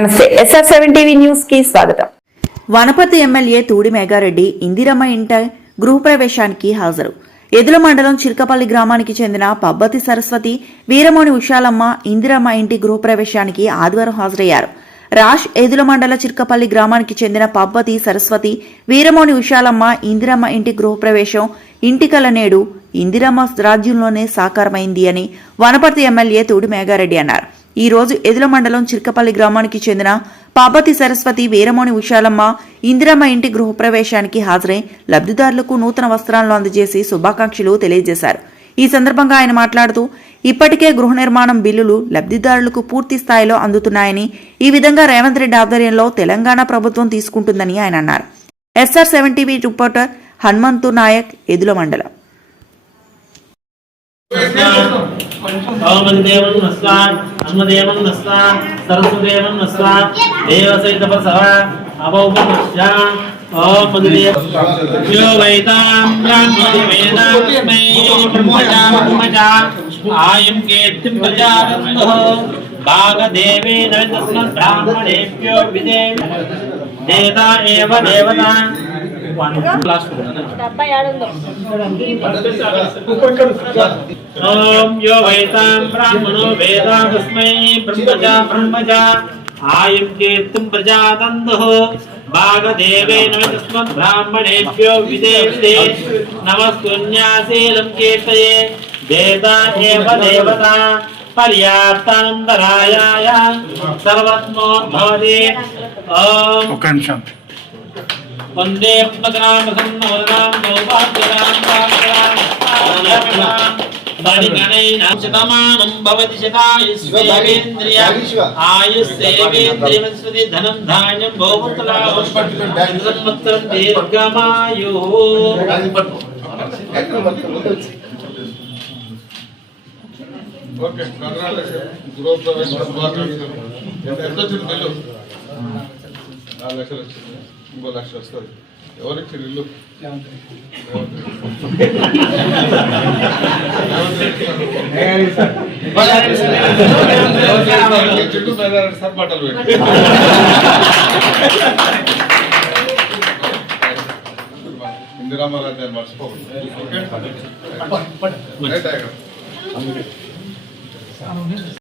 నమస్తే SR seven TV న్యూస్కి స్వాగతం. వనపర్తి ఎమ్మెల్యే తూడి మేఘారెడ్డి ఇందిరమ్మ ఇంట గృహప్రవేశానికి హాజరు. ఎదుల మండలం చిరకపల్లి గ్రామానికి చెందిన పబ్బతి సరస్వతి వీరమోని ఉషాలమ్మ ఇందిరమ్మ ఇంటి గృహప్రవేశానికి ఆదివారం హాజరయ్యారు. రాష్ ఎదుల మండల చిరకపల్లి గ్రామానికి చెందిన పబ్బతి సరస్వతి వీరమోని ఉషాలమ్మ ఇందిరమ్మ ఇంటి గృహప్రవేశం ఇంటికల నేడు ఇందిరమ్మ రాజ్యంలోనే సాకారమైంది అని వనపర్తి ఎమ్మెల్యే తూడి మేఘారెడ్డి అన్నారు. ఈ రోజు ఎదుల మండలం చిరకపల్లి గ్రామానికి చెందిన పాపతి సరస్వతి వీరమోని ఉషాలమ్మ ఇందిరమ్మ ఇంటి గృహప్రవేశానికి హాజరై లబ్ధిదారులకు నూతన వస్త్రాలను అందజేసి శుభాకాంక్షలు తెలియజేశారు. ఈ సందర్భంగా ఆయన మాట్లాడుతూ ఇప్పటికే గృహ నిర్మాణం బిల్లులు లబ్ధిదారులకు పూర్తి స్థాయిలో అందుతున్నాయని ఈ విధంగా రేవంత్ రెడ్డి ఆధ్వర్యంలో తెలంగాణ ప్రభుత్వం తీసుకుంటుందని ఆయన అన్నారు. SR seven TV reporter Hanumanthu Nayak Edula మండలం. ఓమదేవం నస్వా హనుమదేవం నస్వా సరస్వదేవం నస్వా దేవసైత ప్రసవ అవౌపమస్య ఆయం కేత్తిం ప్రజావంతో భాగదేవేన బ్రాహ్మణేభ్యో విదేవి దేవతా ఏవ ఓం యో వైతాం బ్రాహ్మణో వేదా తస్మై బ్రహ్మజా బ్రహ్మజా. ఆయం కీర్తిం ప్రజాతందుః భాగదేవేన తస్మద్ బ్రాహ్మణేభ్యో విదే విదే నమస్తున్యాశీలం కీర్తయే. దేవతా ఏవ దేవతా. పర్యాప్తానందరాయాయ. సర్వత్మోద్భవతి ఓం ఒక్క నిమిషం. వందే పద్మగ్రామసం నవరాం నవపాద్యరాం పాద్యరాం శతమానం భవతి శతాయుష్వేంద్రియ ఆయుష్యేంద్రియవస్వతి ధనం ధాన్యం బహుమతులాహం సంవత్సరం దీర్ఘమాయు ఓకే కర్ణాటక గృహప్రవేశ శుభాకాంక్షలు ఎంత ఎంత వచ్చింది బిల్లు నాలుగు లక్షలు వచ్చింది ఇంకో లక్ష వస్తుంది. ఎవరు ఇచ్చారు ఇల్లు? చుట్టూ మేధారెడ్డి సార్ బట్టలు పెట్టి. ఇందిరామ రాజ్యాన్ని మర్చిపోకూడదు. ఓకే?